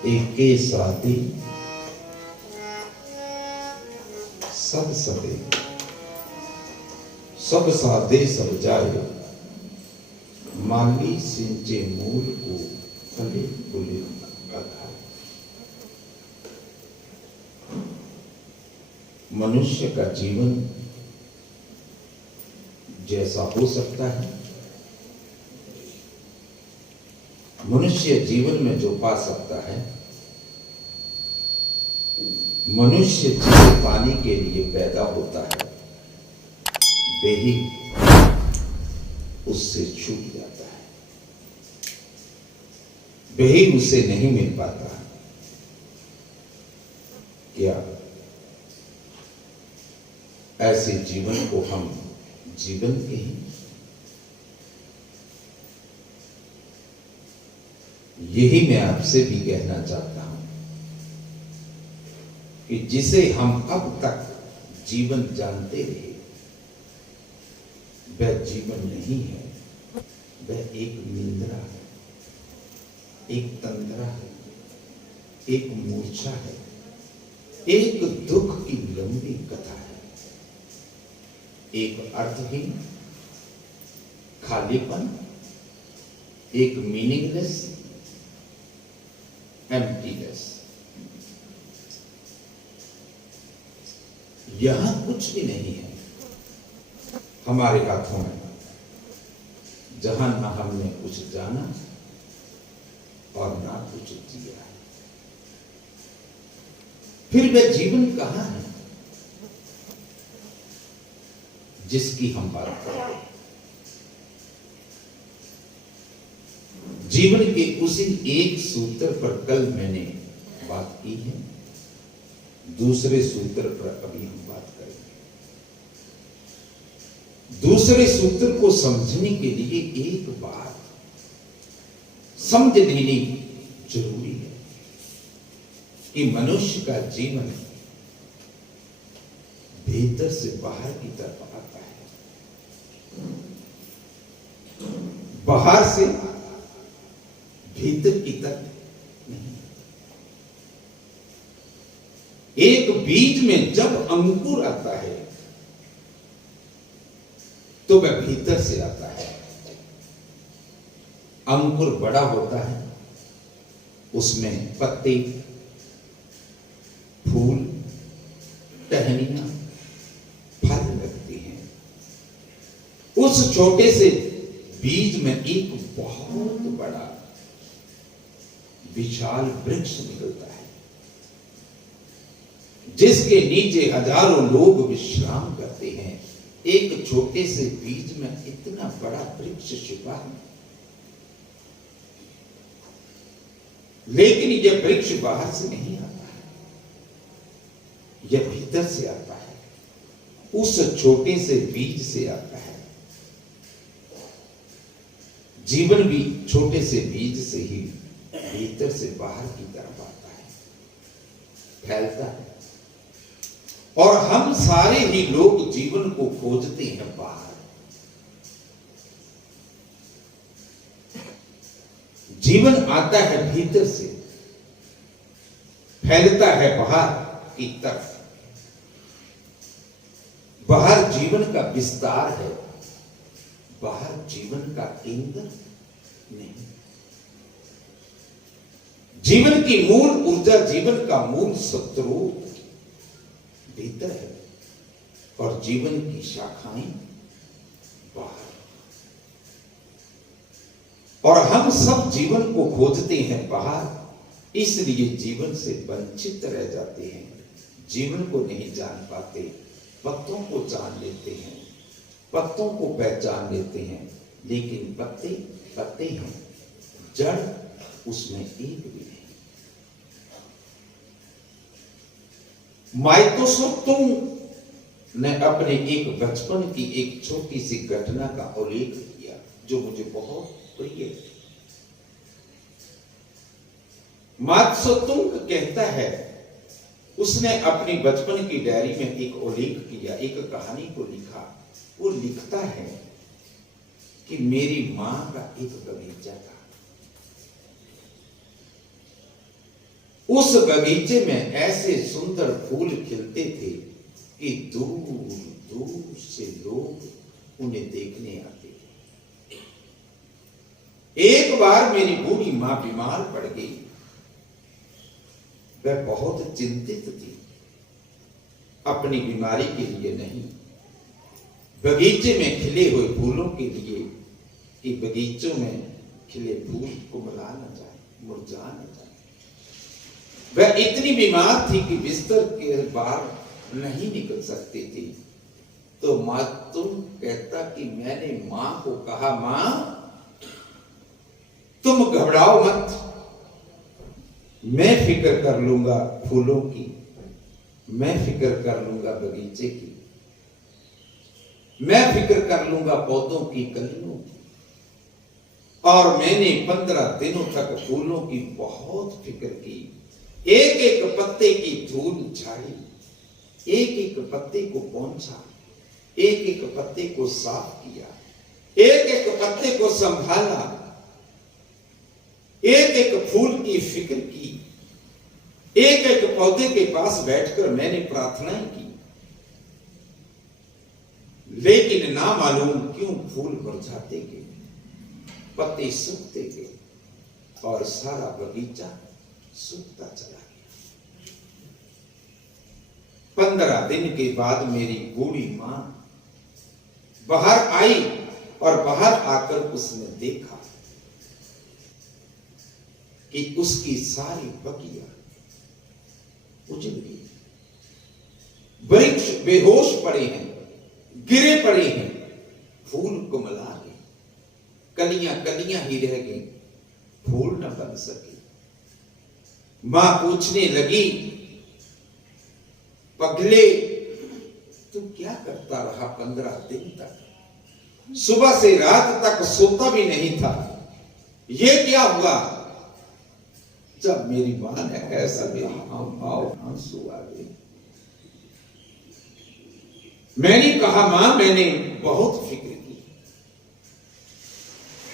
एके साथी सब सदे, सब साधे सब जाए, माली सिंचे मूल को फले फूले आधार। मनुष्य का जीवन जैसा हो सकता है, मनुष्य जीवन में जो पा सकता है, मनुष्य जीवन पाने के लिए पैदा होता है, वे ही उससे छूट जाता है, वे ही उसे नहीं मिल पाता। क्या ऐसे जीवन को हम जीवन के ही? यही मैं आपसे भी कहना चाहता हूं कि जिसे हम अब तक जीवन जानते रहे, वह जीवन नहीं है, वह एक निंद्रा है, एक तंद्रा है, एक मूर्छा है, एक दुख की लंबी कथा है, एक अर्थहीन खालीपन, एक मीनिंगलेस एम्प्टीनेस। यहां कुछ भी नहीं है हमारे हाथों में, जहां ना हमने कुछ जाना और ना कुछ जिया है। फिर वह जीवन कहां है जिसकी हम बात करते हैं? जीवन के उसी एक सूत्र पर कल मैंने बात की है, दूसरे सूत्र पर अभी हम बात करेंगे। दूसरे सूत्र को समझने के लिए एक बात समझ लेनी जरूरी है कि मनुष्य का जीवन भीतर से बाहर की तरफ आता है, बाहर से भीतर की तरफ नहीं। एक बीज में जब अंकुर आता है तो वह भीतर से आता है। अंकुर बड़ा होता है, उसमें पत्ते, फूल, टहनियां, फल लगते हैं। उस छोटे से बीज में एक बहुत बड़ा विशाल वृक्ष निकलता है, जिसके नीचे हजारों लोग विश्राम करते हैं। एक छोटे से बीज में इतना बड़ा वृक्ष छिपा है, लेकिन यह वृक्ष बाहर से नहीं आता है, यह भीतर से आता है, उस छोटे से बीज से आता है। जीवन भी छोटे से बीज से ही भीतर से बाहर की तरफ आता है, फैलता है। और हम सारे ही लोग जीवन को खोजते हैं बाहर। जीवन आता है भीतर से, फैलता है बाहर की तरफ। बाहर जीवन का विस्तार है, बाहर जीवन का केंद्र नहीं। जीवन की मूल ऊर्जा, जीवन का मूल स्रोत भीतर है और जीवन की शाखाएं बाहर। और हम सब जीवन को खोजते हैं बाहर, इसलिए जीवन से वंचित रह जाते हैं। जीवन को नहीं जान पाते, पत्तों को जान लेते हैं, पत्तों को पहचान लेते हैं, लेकिन पत्ते पत्ते हैं, जड़ उसमें एक भी नहीं। माइतोसोतुंग ने अपने एक बचपन की एक छोटी सी घटना का उल्लेख किया जो मुझे बहुत प्रिय है। मात्सोतुंग कहता है, उसने अपनी बचपन की डायरी में एक उल्लेख किया, एक कहानी को लिखा। वो लिखता है कि मेरी मां का एक बगीचा था, उस बगीचे में ऐसे सुंदर फूल खिलते थे कि दूर दूर से लोग उन्हें देखने आते थे। एक बार मेरी बूढ़ी मां बीमार पड़ गई। वह बहुत चिंतित थी, अपनी बीमारी के लिए नहीं, बगीचे में खिले हुए फूलों के लिए कि बगीचों में खिले फूल कुमला न जाए, मुरझा न जाए। वह इतनी बीमार थी कि बिस्तर के बाहर नहीं निकल सकती थी। तो मातूम कहता कि मैंने मां को कहा, मां तुम घबराओ मत, मैं फिक्र कर लूंगा फूलों की, मैं फिक्र कर लूंगा बगीचे की, मैं फिक्र कर लूंगा पौधों की, कलियों की। और मैंने 15 दिनों तक फूलों की बहुत फिक्र की, एक एक पत्ते की धूल झाड़ी, एक एक पत्ते को पोंछा, एक एक पत्ते को साफ किया, एक एक पत्ते को संभाला, एक एक फूल की फिक्र की, एक एक पौधे के पास बैठकर मैंने प्रार्थनाएं की। लेकिन ना मालूम क्यों फूल मुरझाते गए, पत्ते सूखते गए और सारा बगीचा सूखता चला गया। 15 दिन के बाद मेरी बूढ़ी मां बाहर आई और बाहर आकर उसने देखा कि उसकी सारी बगिया उजड़ गई, वृक्ष बेहोश पड़े हैं, गिरे पड़े हैं, फूल कुमला गए, कलियां कलियां ही रह गई, फूल न बन सके। मां पूछने लगी, पगले तू क्या करता रहा 15 दिन तक, सुबह से रात तक सोता भी नहीं था, ये क्या हुआ? जब मेरी मां ने ऐसा मेरी आंसू आ गए। मैंने कहा, मां मैंने बहुत फिक्र की,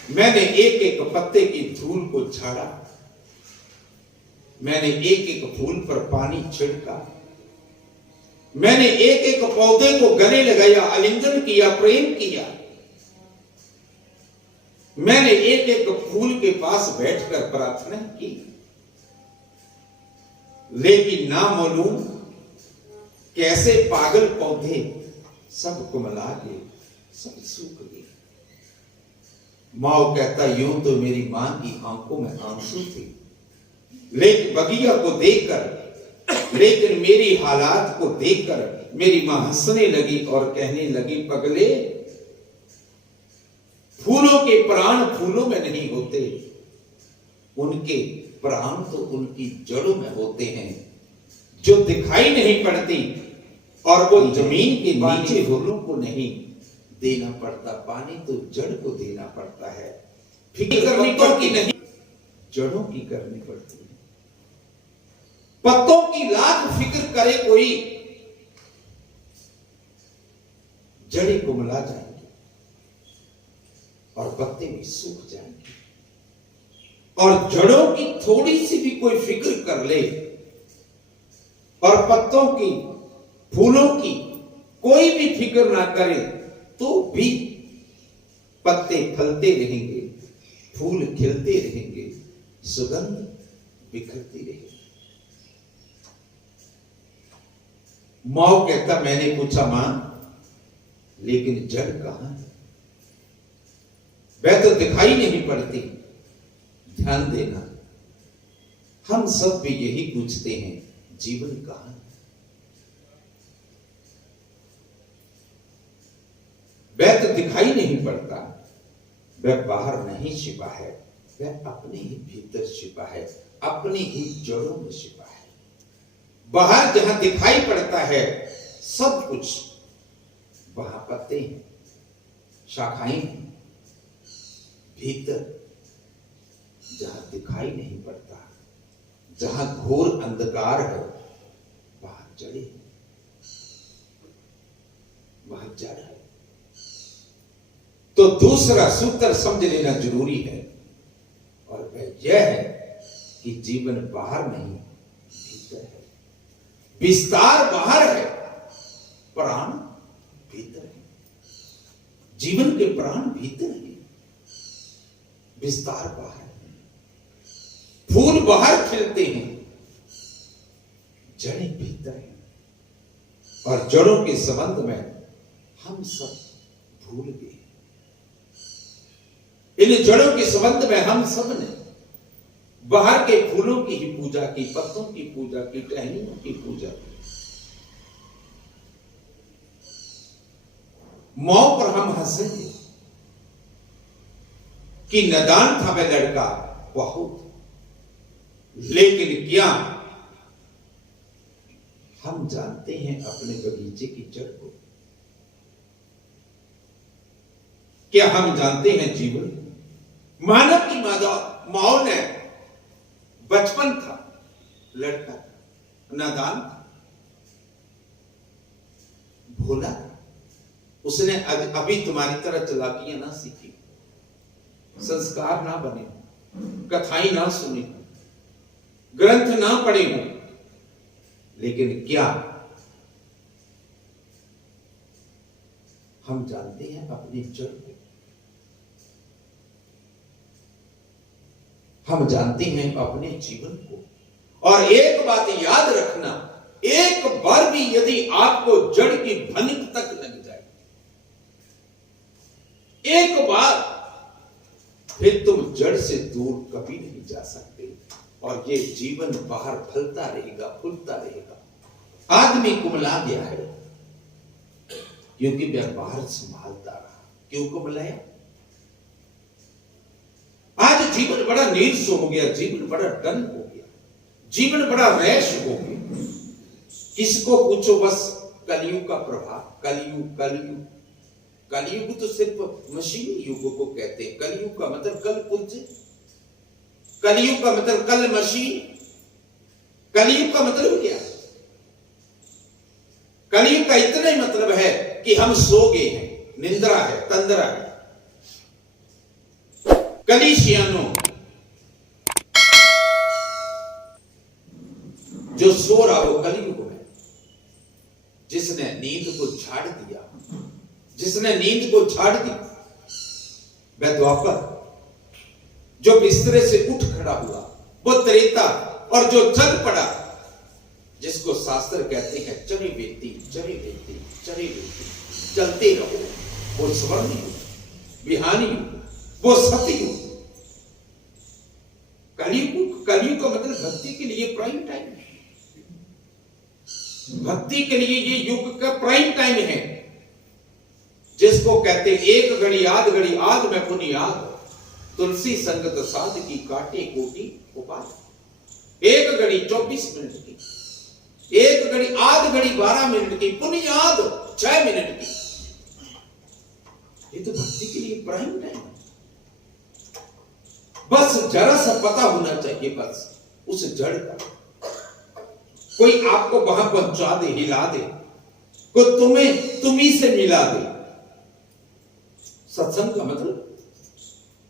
मैंने एक एक पत्ते की धूल को झाड़ा, मैंने एक एक फूल पर पानी छिड़का, मैंने एक एक पौधे को गले लगाया, आलिंगन किया, प्रेम किया, मैंने एक एक फूल के पास बैठकर प्रार्थना की। लेकिन ना मालूम कैसे पागल पौधे सब कुमला गए, सब सूख गए। मां कहता, यूं तो मेरी मां की आंखों में आंसू थे, लेकिन बगिया को देखकर, लेकिन मेरी हालात को देखकर मेरी मां हंसने लगी और कहने लगी, पगले फूलों के प्राण फूलों में नहीं होते, उनके प्राण तो उनकी जड़ों में होते हैं, जो दिखाई नहीं पड़ती, और वो जमीन के नीचे फूलों को नहीं देना पड़ता, पानी तो जड़ को देना पड़ता है। फिक्र पत्तों की नहीं, जड़ों की करनी पड़ती है। पत्तों की लाख फिक्र करे कोई, जड़ें कुमला जाएंगी और पत्ते भी सूख जाएंगे। और जड़ों की थोड़ी सी भी कोई फिक्र कर ले और पत्तों की, फूलों की कोई भी फिक्र ना करे, तो भी पत्ते फलते रहेंगे, फूल खिलते रहेंगे, सुगंध बिखरती रहेगी। मां कहता, मैंने पूछा, मां लेकिन जड़ कहां है? वह तो दिखाई नहीं पड़ती। ध्यान देना, हम सब भी यही पूछते हैं, जीवन कहां है? वह तो दिखाई नहीं पड़ता, वह बाहर नहीं छिपा है, वह अपने ही भीतर छिपा है, अपनी ही जड़ों में छिपा है। बाहर जहां दिखाई पड़ता है सब कुछ, वहां पत्ते हैं, शाखाएं हैं। भीतर जहां दिखाई नहीं पड़ता, जहां घोर अंधकार है, वहां जड़ें हैं, वहां जड़ है। तो दूसरा सूत्र समझ लेना जरूरी है, और वह यह है कि जीवन बाहर नहीं, भीतर है, विस्तार बाहर है, प्राण भीतर है। जीवन के प्राण भीतर है, विस्तार बाहर है। फूल बाहर खिलते हैं, जड़ें भीतर हैं। और जड़ों के संबंध में हम सब भूल गए। इन जड़ों के संबंध में हम सब ने बाहर के फूलों की ही पूजा की, पत्तों की पूजा की, टहनियों की पूजा की। मौत पर हम हंसेंगे कि नादान था वह लड़का बहुत, लेकिन क्या हम जानते हैं अपने बगीचे की जड़ को? क्या हम जानते हैं जीवन? मानव की माओ ने बचपन था, लड़का था, नादान था, भोला था। उसने अभी तुम्हारी तरह चालाकियां ना सीखी, संस्कार ना बने, कथाएं ना सुनी, ग्रंथ ना पढ़े हो, लेकिन क्या हम जानते हैं अपनी जड़ को? हम जानते हैं अपने जीवन को। और एक बात याद रखना, एक बार भी यदि आपको जड़ की भनक तक लग जाए, एक बार, फिर तुम जड़ से दूर कभी नहीं जा सकते। और ये जीवन बाहर फलता रहेगा, फूलता रहेगा। आदमी कुमला गया है क्योंकि व्यवहार संभालता रहा। क्यों कुमलाया? आज जीवन बड़ा नीरस हो गया, जीवन बड़ा डन हो गया, जीवन बड़ा रैश हो गया। किसको पूछो बस कलयुग का प्रभाव, कलयुग कलयुग कलयुग तो सिर्फ मशीनी युग को कहते हैं। कलयुग का मतलब कल पुर्जे, कलयुग का मतलब कल मशीन। कलयुग का मतलब क्या? कलयुग का इतना ही मतलब है कि हम सो गए हैं, निंद्रा है, तंद्रा है। कलीसियानो जो सो रहा हो कलयुग में, जिसने नींद को झाड़ दिया, जिसने नींद को झाड़ दी वह द्वापर। जो बिस्तरे से उठ खड़ा हुआ वो त्रेता। और जो चल पड़ा, जिसको शास्त्र कहते हैं चरे व्यक्ति, चरे व्यक्ति, चरे व्यक्ति, चलते रहो, वो स्वर्ण युग, विहानी युग, वो सत्य युग। कलयुग, कलयुग का मतलब भक्ति के लिए प्राइम टाइम है। भक्ति के लिए ये युग का प्राइम टाइम है, जिसको कहते एक घड़ी आध घड़ी आध में पुनियाद, तुलसी संगत साध की काटे कोटि उपाय। एक घड़ी 24 मिनट की, एक घड़ी आध घड़ी 12 मिनट की, पुनियाद 6 मिनट की। ये तो भक्ति के लिए प्राइम टाइम है। बस जरा सा पता होना चाहिए, बस उस जड़ का कोई आपको वहां पहुंचा दे, हिला दे, कोई तुम्ही से मिला दे। सत्संग का मतलब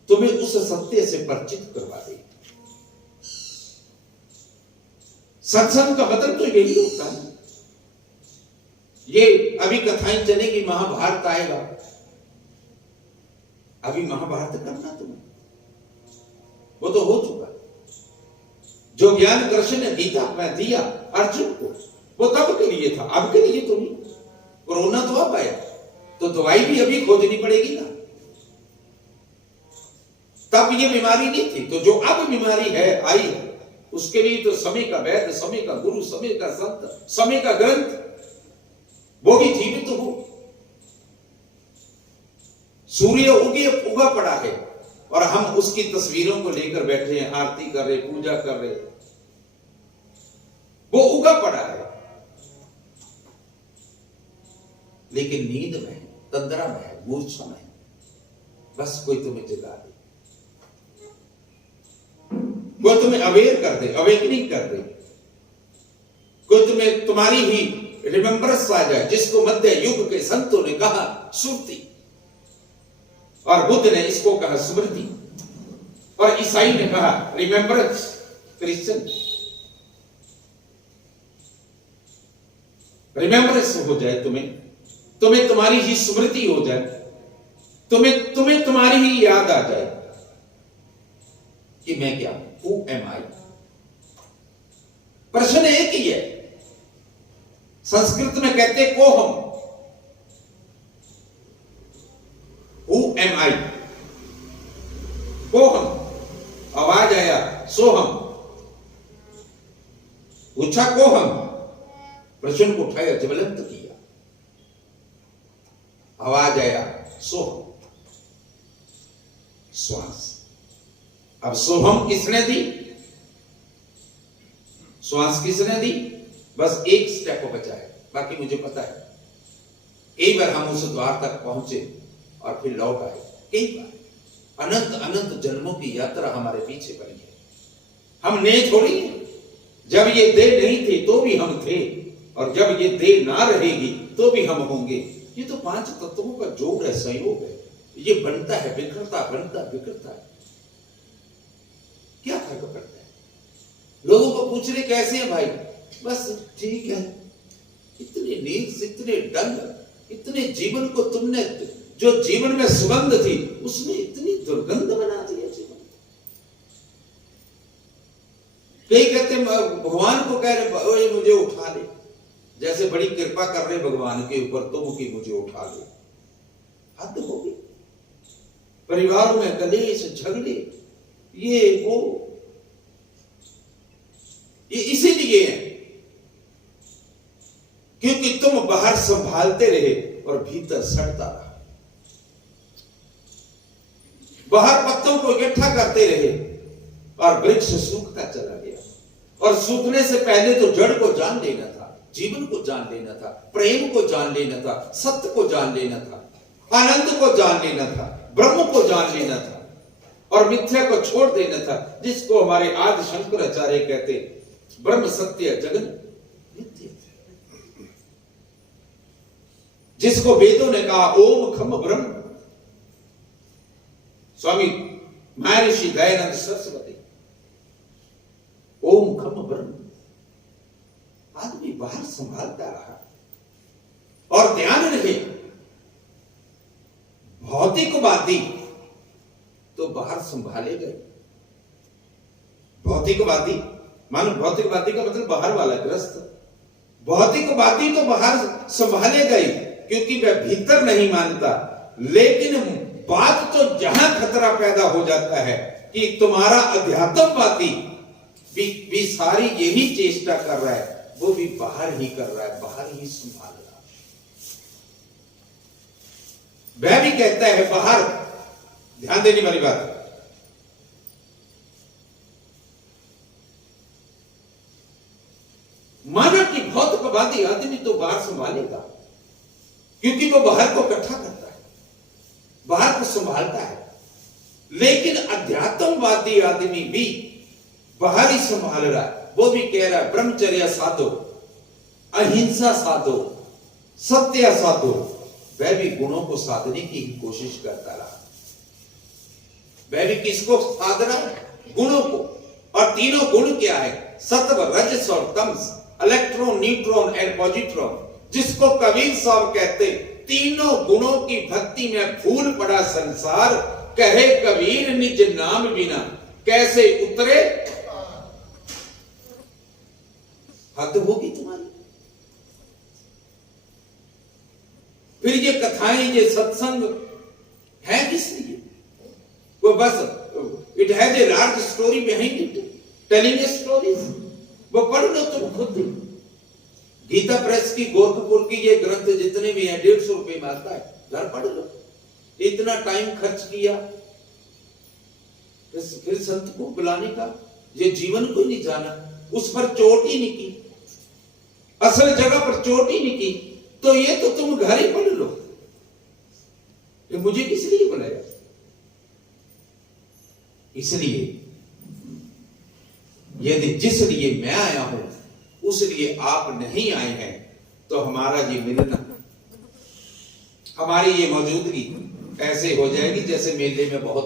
तुम्हें उस सत्य से परिचित करवा दे। सत्संग का मतलब तो यही होता है। ये अभी कथाएं चलेगी, महाभारत आएगा, अभी महाभारत करना तुम्हें, वो तो हो चुका। जो ज्ञान कृष्ण ने गीता में दिया अर्जुन को, वो तब के लिए था, अब के लिए तो नहीं। कोरोना तो अब आया, तो दवाई भी अभी खोजनी पड़ेगी ना। तब ये बीमारी नहीं थी, तो जो अब बीमारी है आई है, उसके लिए तो समय का वैद्य, समय का गुरु, समय का संत, समय का ग्रंथ, वो भी जीवित हो। सूर्य उगा पड़ा है और हम उसकी तस्वीरों को लेकर बैठे हैं, आरती कर रहे, पूजा कर रहे। वो उगा पड़ा है, लेकिन नींद में है, तंद्रा में है, मूर्छा में है। बस कोई तुम्हें जगा दे, कोई तुम्हें अवेयर कर दे, अवेकनिंग कर दे, कोई तुम्हें तुम्हारी ही रिमेम्बरेंस आ जाए, जिसको मध्य युग के संतों ने कहा सुरती, और बुद्ध ने इसको कहा स्मृति, और ईसाई ने कहा रिमेम्बरेंस, क्रिश्चियन। रिमेम्बरेंस हो जाए, तुम्हें तुम्हारी ही स्मृति हो जाए, तुम्हें तुम्हारी ही याद आ जाए कि मैं क्या हूं, हु एम आई। प्रश्न एक ही है, संस्कृत में कहते कोहम, हु एम आई, कोहम, आवाज आया सोहम, पूछा कोहम, प्रश्न को उठाया, ज्वलंत किया, आवाज आया सोहम, श्वास। अब सोहम किसने दी, श्वास किसने दी, बस एक स्टेप बचा है, बाकी मुझे पता है। कई बार हम उस द्वार तक पहुंचे और फिर लौट आए, कई बार अनंत अनंत जन्मों की यात्रा हमारे पीछे पड़ी है। हम ने थोड़ी, जब ये देह नहीं थे तो भी हम थे, और जब ये देह ना रहेगी तो भी हम होंगे। ये तो पांच तत्वों का जोड़ है, संयोग है, ये बनता है बिखरता, बनता बिखरता है। क्या फर्क पड़ता है? लोगों को पूछ रहे कैसे हैं भाई, बस ठीक है। इतने नींद, इतने डंग, इतने जीवन को तुमने, जो जीवन में सुगंध थी उसने इतनी दुर्गंध बना दिया जीवन। कई कहते भगवान को कह रहे मुझे उठा ले, जैसे बड़ी कृपा कर रहे भगवान के ऊपर, तुम कि मुझे उठा ले। हद होगी। परिवारों में कलेश, झगड़े, ये वो, ये इसीलिए है क्योंकि तुम बाहर संभालते रहे और भीतर सड़ता रहा। बाहर पत्तों को इकट्ठा करते रहे और वृक्ष सूखता चला गया। और सूखने से पहले तो जड़ को जान लेना था, जीवन को जान लेना था, प्रेम को जान लेना था, सत्य को जान लेना था, आनंद को जान लेना था, ब्रह्म को जान लेना था, और मिथ्या को छोड़ देना था, जिसको हमारे आदि शंकराचार्य कहते ब्रह्म सत्य जगन नित्य, जिसको वेदों ने कहा ओम खम ब्रह्म। स्वामी महर्षि दयानंद सरस्वती, ओम खम ब्रह्म। आदमी बाहर संभालता रहा, और ध्यान रहे भौतिकवादी तो बाहर संभाले गए। भौतिकवादी मानो, भौतिकवादी का मतलब बाहर वाला ग्रस्त। भौतिकवादी तो बाहर संभाले गए क्योंकि वह भीतर नहीं मानता। लेकिन बात तो जहां खतरा पैदा हो जाता है कि तुम्हारा अध्यात्मवादी भी सारी यही चेष्टा कर रहा है, वो भी बाहर ही कर रहा है, बाहर ही संभाल रहा है। वह भी कहता है बाहर, ध्यान देने वाली बात, माना कि भौतिकवादी आदमी तो बाहर संभालेगा क्योंकि वो बाहर को इकट्ठा करता है, बाहर को संभालता है। लेकिन अध्यात्मवादी आदमी भी बाहर ही संभाल रहा है। वो भी कह रहा है ब्रह्मचर्य साधो, अहिंसा साधो, सत्य साधो। वह भी गुणों को साधने की कोशिश करता रहा। वह भी किसको साध रहा है? गुणों को। और तीनों गुण क्या है? सत्व, रजस और तमस, इलेक्ट्रॉन, न्यूट्रॉन एंड पॉजिट्रॉन, जिसको कबीर साहब कहते तीनों गुणों की भक्ति में फूल पड़ा संसार। कहे कबीर निज नाम बिना कैसे उतरे। हद होगी तुम्हारी। फिर ये कथाएं, ये सत्संग है किस लिए? वो बस it has a large story behind it, telling stories. वो पढ़ लो तुम खुद। गीता प्रेस की गोरखपुर की ये ग्रंथ जितने भी हैं 150 रुपए में आता है, घर पढ़ लो। इतना टाइम खर्च किया फिर संत को बुलाने का, ये जीवन को ही नहीं जाना, उस पर चोट ही नहीं की, असल जगह पर चोट ही नहीं की, तो ये तो तुम घर ही पढ़ लो। ये मुझे किस लिए बुलाया? इसलिए यदि जिस लिए मैं आया हूं उस लिए आप नहीं आए हैं, तो हमारा ये मिलना, हमारी ये मौजूदगी ऐसे हो जाएगी जैसे मेले में बहुत